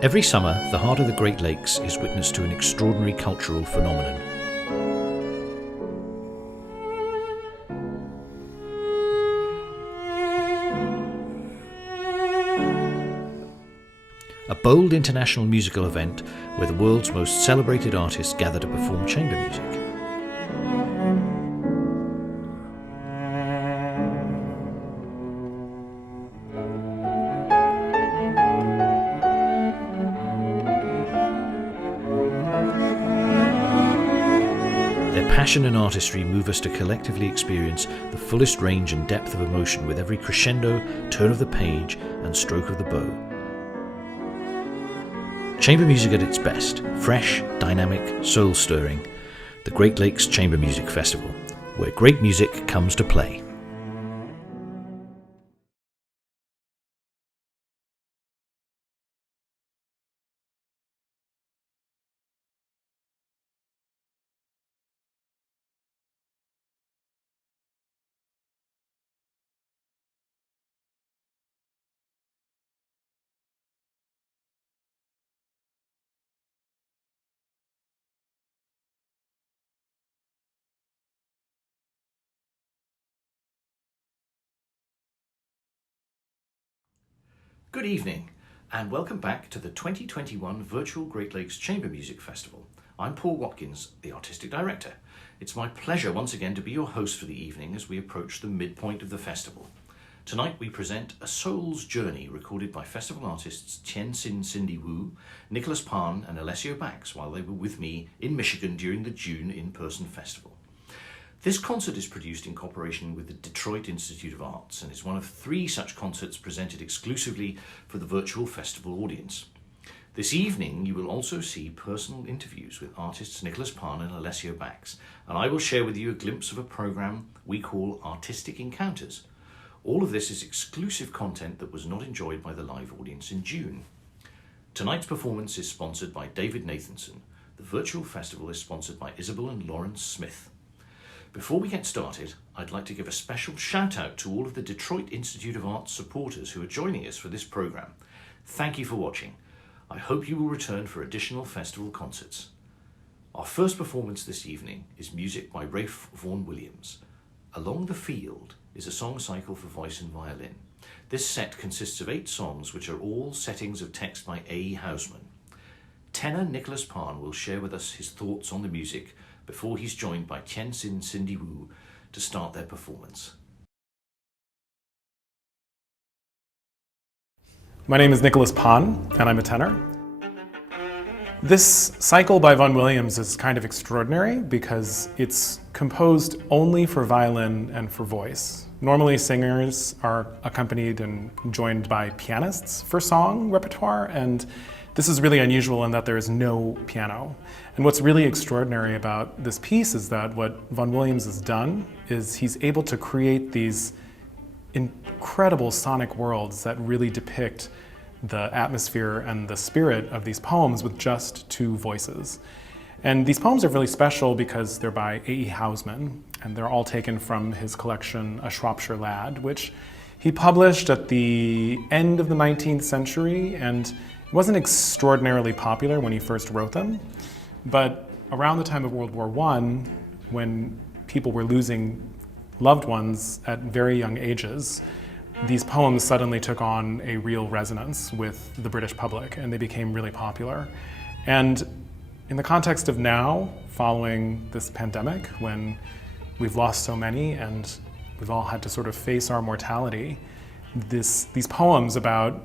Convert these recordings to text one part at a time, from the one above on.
Every summer, the heart of the Great Lakes is witness to an extraordinary cultural phenomenon. A bold international musical event where the world's most celebrated artists gather to perform chamber music. Their passion and artistry move us to collectively experience the fullest range and depth of emotion with every crescendo, turn of the page, and stroke of the bow. Chamber music at its best, fresh, dynamic, soul-stirring. The Great Lakes Chamber Music Festival, where great music comes to play. Good evening, and welcome back to the 2021 Virtual Great Lakes Chamber Music Festival. I'm Paul Watkins, the Artistic Director. It's my pleasure once again to be your host for the evening as we approach the midpoint of the festival. Tonight we present A Soul's Journey, recorded by festival artists Tien-Hsin Cindy Wu, Nicholas Phan and Alessio while they were with me in Michigan during the June in-person festival. This concert is produced in cooperation with the Detroit Institute of Arts and is one of 3 such concerts presented exclusively for the virtual festival audience. This evening you will also see personal interviews with artists Nicholas Phan and Alessio, and I will share with you a glimpse of a program we call Artistic Encounters. All of this is exclusive content that was not enjoyed by the live audience in June. Tonight's performance is sponsored by David Nathanson. The virtual festival is sponsored by Isabel and Lawrence Smith. Before we get started, I'd like to give a special shout out to all of the Detroit Institute of Arts supporters who are joining us for this program. Thank you for watching. I hope you will return for additional festival concerts. Our first performance this evening is music by Ralph Vaughan Williams. Along the Field is a song cycle for voice and violin. This set consists of 8 songs which are all settings of text by A. Hausman. Tenor Nicholas Phan will share with us his thoughts on the music before he's joined by Tien-Hsin Cindy Wu to start their performance. My name is Nicholas Phan, and I'm a tenor. This cycle by Vaughan Williams is kind of extraordinary because it's composed only for violin and for voice. Normally singers are accompanied and joined by pianists for song repertoire, and this is really unusual in that there is no piano. And what's really extraordinary about this piece is that what Vaughan Williams has done is he's able to create these incredible sonic worlds that really depict the atmosphere and the spirit of these poems with just 2 voices. And these poems are really special because they're by A.E. Hausman, and they're all taken from his collection, A Shropshire Lad, which he published at the end of the 19th century, and it wasn't extraordinarily popular when he first wrote them. But around the time of World War I, when people were losing loved ones at very young ages, these poems suddenly took on a real resonance with the British public, and they became really popular. And in the context of now, following this pandemic, when we've lost so many and we've all had to sort of face our mortality, these poems about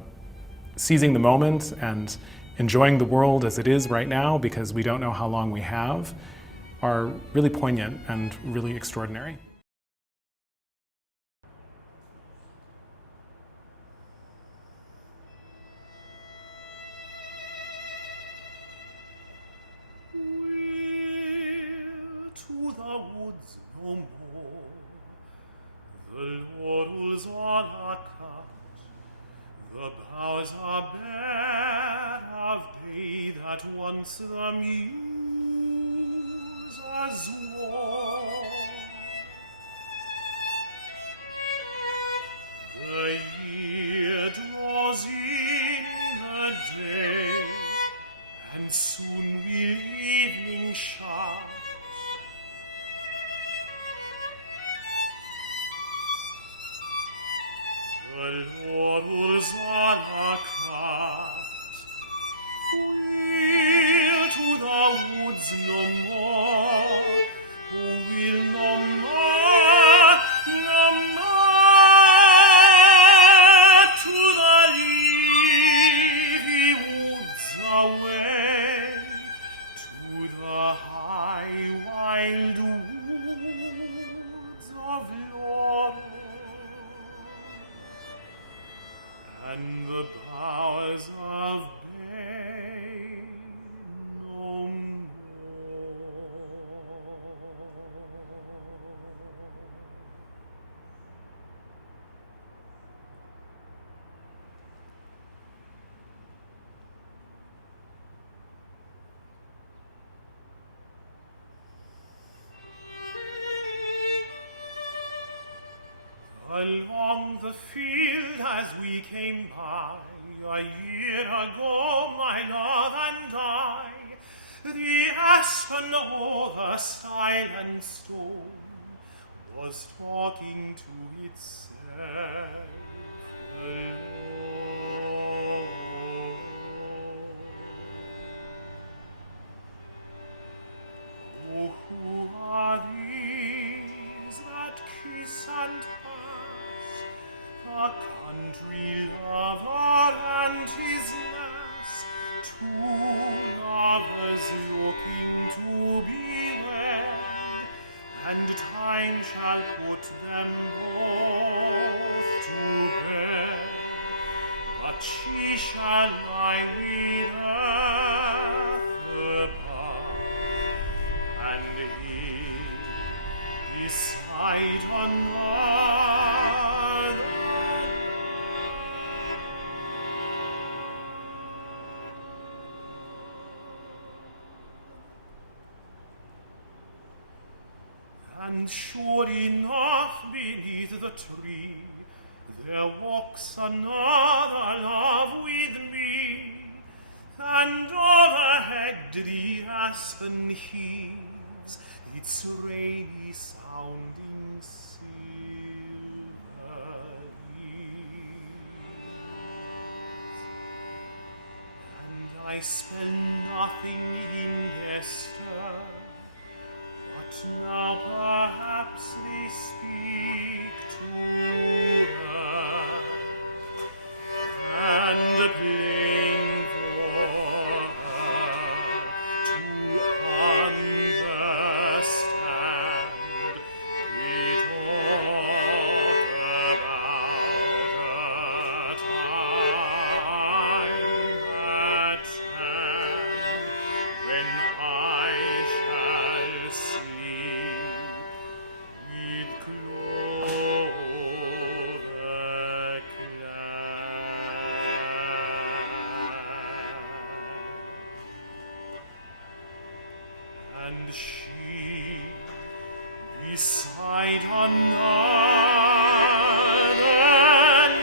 seizing the moment and enjoying the world as it is right now because we don't know how long we have are really poignant and really extraordinary. To the woods no more, the laurels all are cut, the boughs are bare of day that once the muses wore. The year draws in, the day Along the field as we came by, a year ago, my love and I, the aspen o'er the silent stone was talking to itself alone. Oh, who are these that kiss and a country lover and his lass, two lovers looking to be wed, and time shall put them both to bed. But she shall lie with her above, and he beside another. And sure enough, beneath the tree, there walks another love with me, and overhead the aspen heaves its rainy sounding silver leaves. And I spend nothing in their stir, but now perhaps they speak to her, and plain for her to understand. We talk about a time at hand when I shall sleep with clover clad, and she beside another lad.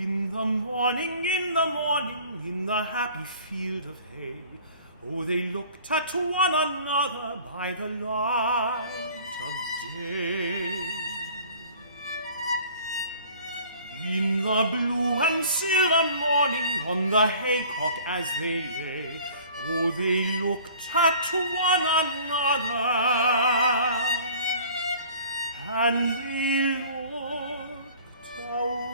In the morning, in the happy field of hay, oh, they looked at one another by the light of day. In the blue and silver morning, on the haycock as they lay, oh, they looked at one another, and they looked away.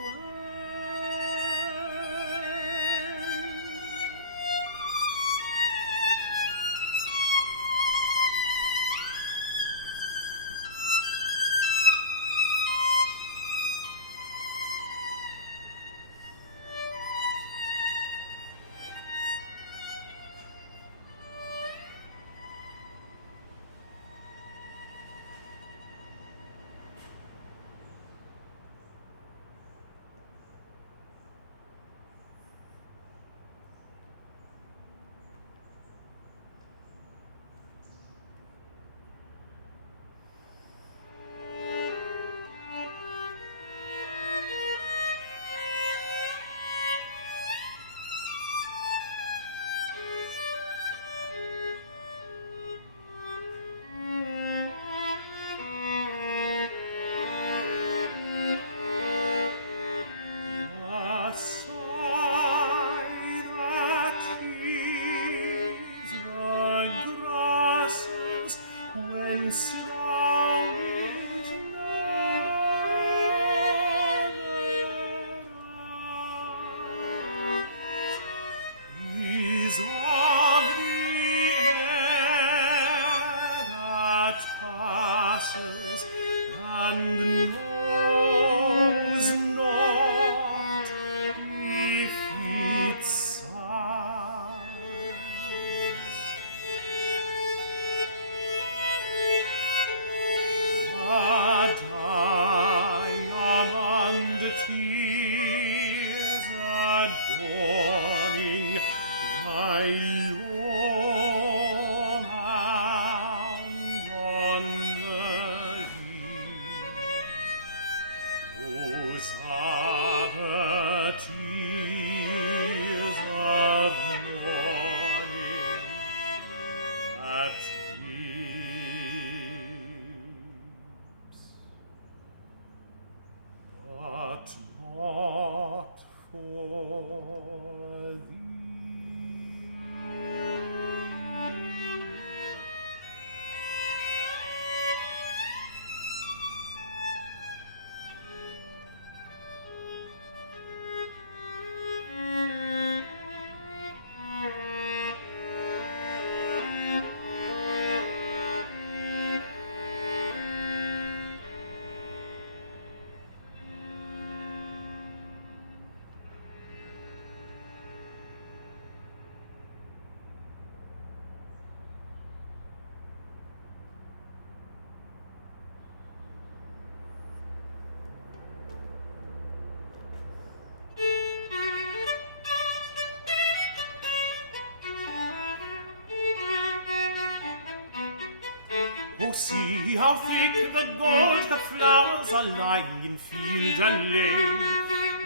Oh, see how thick the gold flowers are lying in field and lane,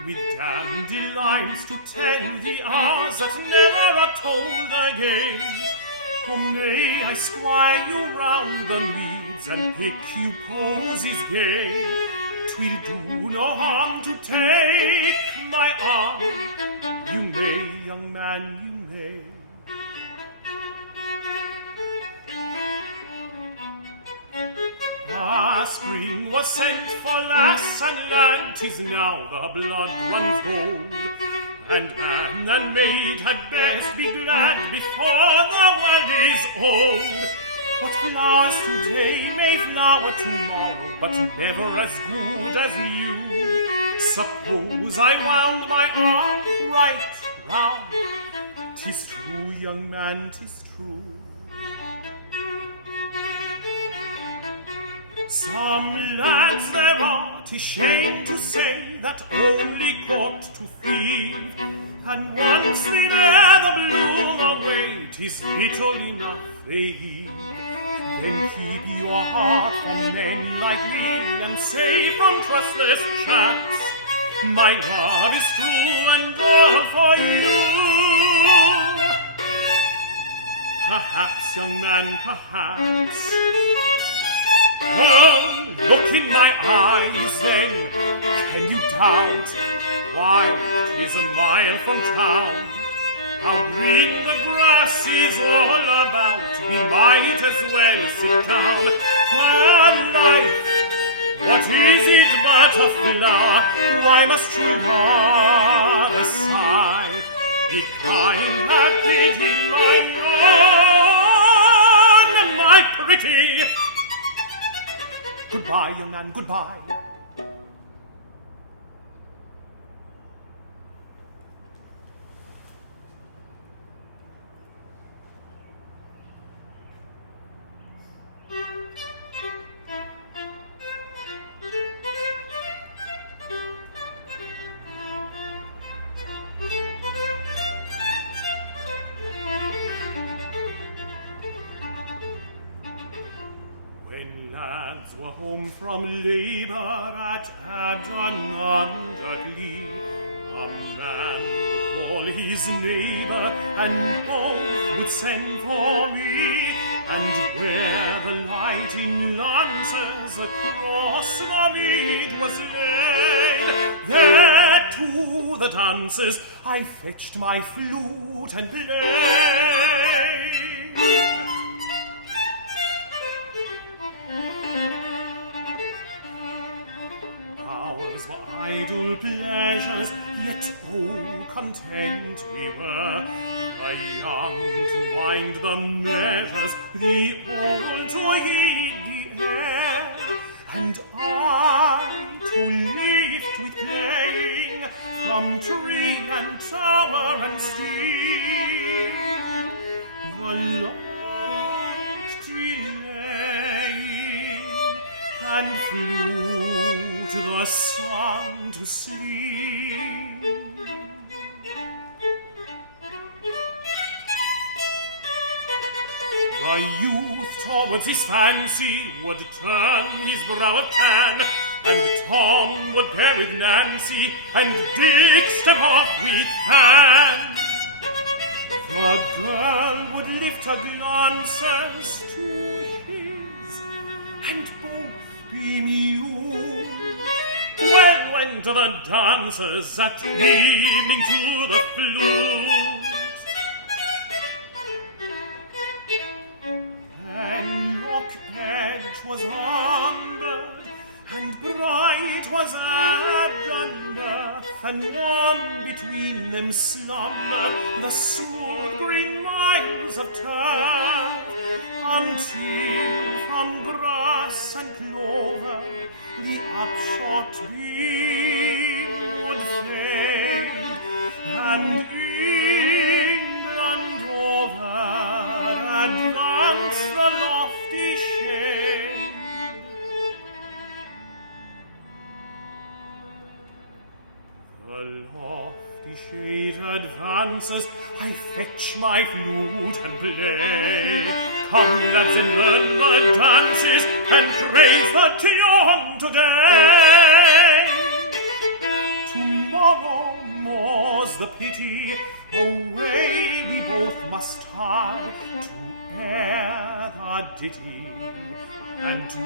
with dandelions to tell the hours that never are told again. Oh, may I squire you round the meads and pick you posies gay. 'Twill do no harm to take my arm. You may, young man, you may. spring was sent for lass and lad, 'tis now the blood runs cold. And man and maid had best be glad before the world is old. What flowers today may flower tomorrow, but never as good as you. Suppose I wound my arm right round. 'Tis true, young man, 'tis true. Some lads there are, 'tis shame to say, that only court to thieve. And once they bear the bloom away, 'tis little enough they heave. Then keep your heart from men like me, and safe from trustless chaps. My love is true and all for you. Perhaps, young man, perhaps. Oh, look in my eyes, then. Can you doubt? Why, 'tis a mile from town. How green the grass is all about. We might as well sit down. Ah, life, what is it but a flower? Why must true love sigh? Be kind, have pity, my own, my pretty. Goodbye, young man, goodbye. From labour at Abdon under Lee, a man would call his neighbour, and both would send for me. And where the lighting lances across the mead was laid, there to the dances I fetched my flute and played. For idle pleasures, yet oh, content we were, the young to wind the measures, the old to heed the air, and I to lift with playing from tree and tower and steep, the light delaying, and flew to the sun to sleep. The youth towards his fancy would turn his brow of tan, and Tom would pair with Nancy, and Dick step off with Phan. The girl would lift her glances to his, and both be mute. When went the dancers at evening to the flute? And lock edge was humbered, and bright was Abdon, and one between them slumbered the smooth green miles of turf, until from grass and clover the upshot beam would fade, and England over advance the lofty shade. The lofty shade advances, I fetch my flute and play. Come, lads, and learn the dances, and praise the tune today. Tomorrow more's the pity, away we both must hie to air the ditty, and to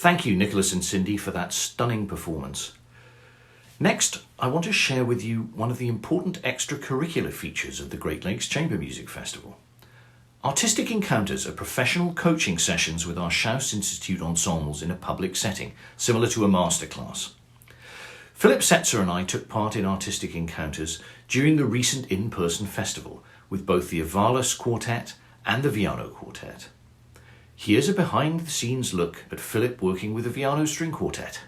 Thank you, Nicholas and Cindy, for that stunning performance. Next, I want to share with you one of the important extracurricular features of the Great Lakes Chamber Music Festival. Artistic Encounters are professional coaching sessions with our Shouse Institute ensembles in a public setting, similar to a masterclass. Philip Setzer and I took part in Artistic Encounters during the recent in-person festival with both the Viano Quartet and the Viano Quartet. Here's a behind-the-scenes look at Philip working with the Viano String Quartet.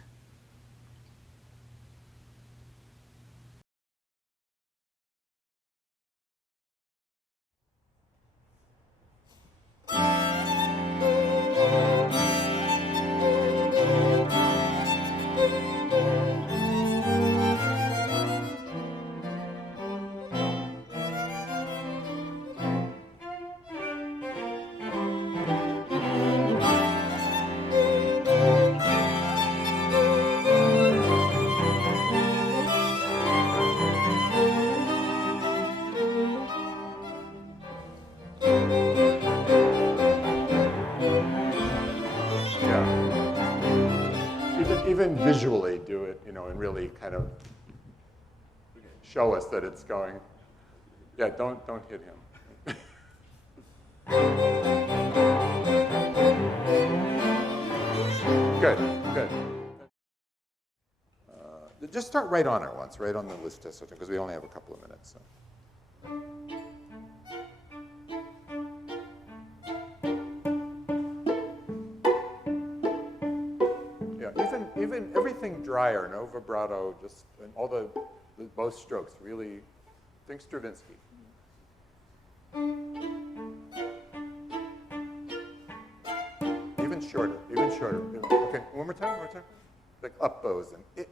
Even visually do it, you know, and really kind of show us that it's going. Yeah, don't hit him. Good. Just start right on it once, right on the LISZT, because we only have a couple of minutes. So. Even everything drier, no vibrato, just and all the both strokes. Really, think Stravinsky. Even shorter. Okay, one more time. Like up bows and it.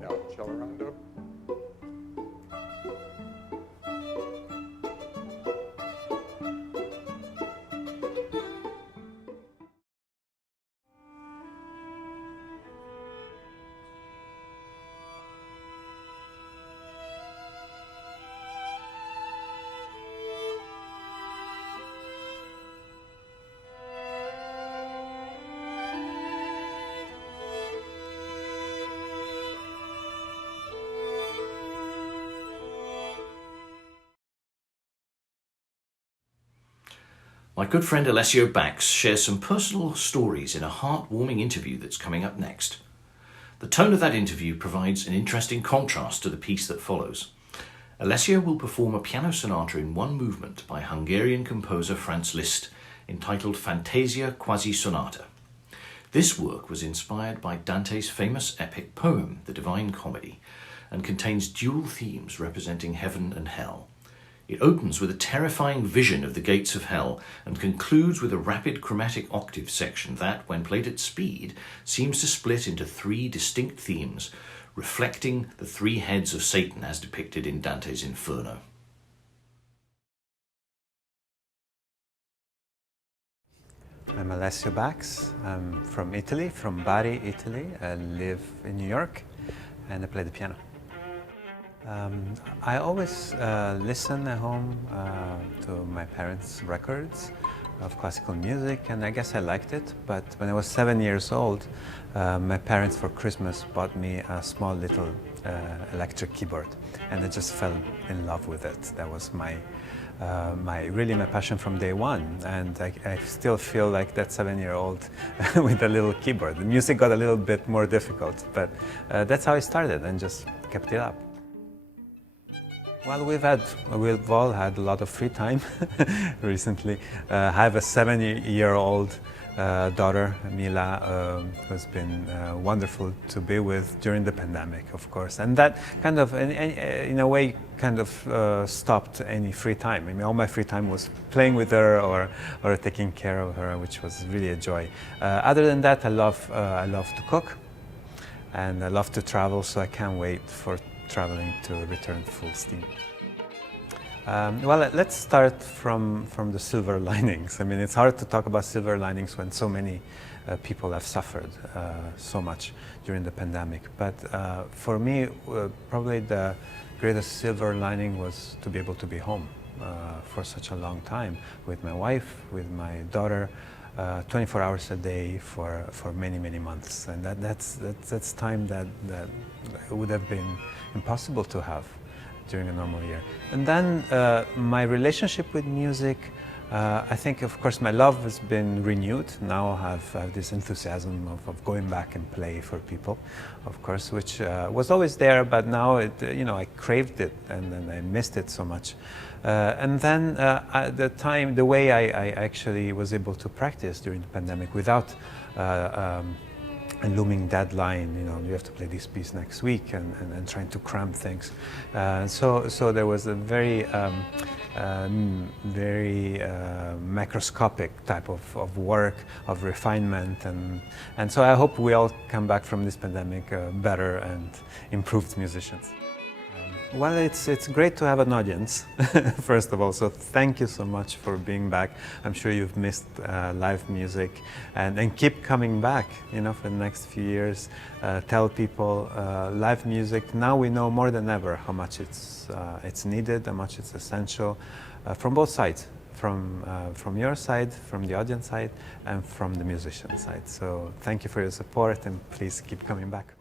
Now cello rondo. My good friend Alessio Bax shares some personal stories in a heartwarming interview that's coming up next. The tone of that interview provides an interesting contrast to the piece that follows. Alessio will perform a piano sonata in one movement by Hungarian composer Franz Liszt entitled Fantasia Quasi Sonata. This work was inspired by Dante's famous epic poem, The Divine Comedy, and contains dual themes representing heaven and hell. It opens with a terrifying vision of the gates of hell and concludes with a rapid chromatic octave section that, when played at speed, seems to split into three distinct themes, reflecting the three heads of Satan as depicted in Dante's Inferno. I'm Alessio Bax. I'm from Italy, from Bari, Italy. I live in New York and I play the piano. I always listen at home to my parents' records of classical music, and I guess I liked it. But when I was 7 years old, my parents for Christmas bought me a small little electric keyboard, and I just fell in love with it. That was my passion from day one, and I still feel like that 7-year-old with a little keyboard. The music got a little bit more difficult, but that's how I started and just kept it up. Well, we've all had a lot of free time recently. I have a 7-year-old daughter, Mila, who's been wonderful to be with during the pandemic, of course. And that kind of, in a way, kind of stopped any free time. I mean, all my free time was playing with her or taking care of her, which was really a joy. Other than that, I love to cook, and I love to travel, so I can't wait for traveling to return full steam. Well, let's start from the silver linings. I mean, it's hard to talk about silver linings when so many people have suffered so much during the pandemic. But for me, probably the greatest silver lining was to be able to be home for such a long time with my wife, with my daughter, 24 hours a day for many, many months. And that's time that would have been impossible to have during a normal year. And then my relationship with music, I think, of course, my love has been renewed. Now I have this enthusiasm of going back and play for people, of course, which was always there, but now I craved it and I missed it so much. And then the way I actually was able to practice during the pandemic without a looming deadline, you have to play this piece next week and trying to cram things. So there was a very macroscopic type of work, of refinement, and so I hope we all come back from this pandemic better and improved musicians. Well, it's great to have an audience, first of all, so thank you so much for being back. I'm sure you've missed live music, and keep coming back, for the next few years. Tell people live music, now we know more than ever how much it's needed, how much it's essential, from both sides, from your side, from the audience side, and from the musician side. So thank you for your support, and please keep coming back.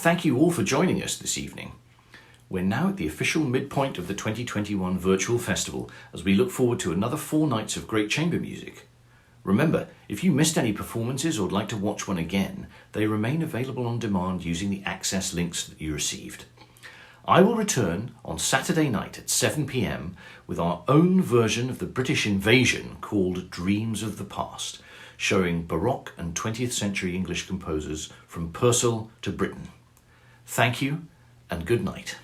Thank you all for joining us this evening. We're now at the official midpoint of the 2021 Virtual Festival as we look forward to another 4 nights of great chamber music. Remember, if you missed any performances or would like to watch one again, they remain available on demand using the access links that you received. I will return on Saturday night at 7 p.m. with our own version of the British Invasion called Dreams of the Past, showing Baroque and 20th century English composers from Purcell to Britain. Thank you and good night.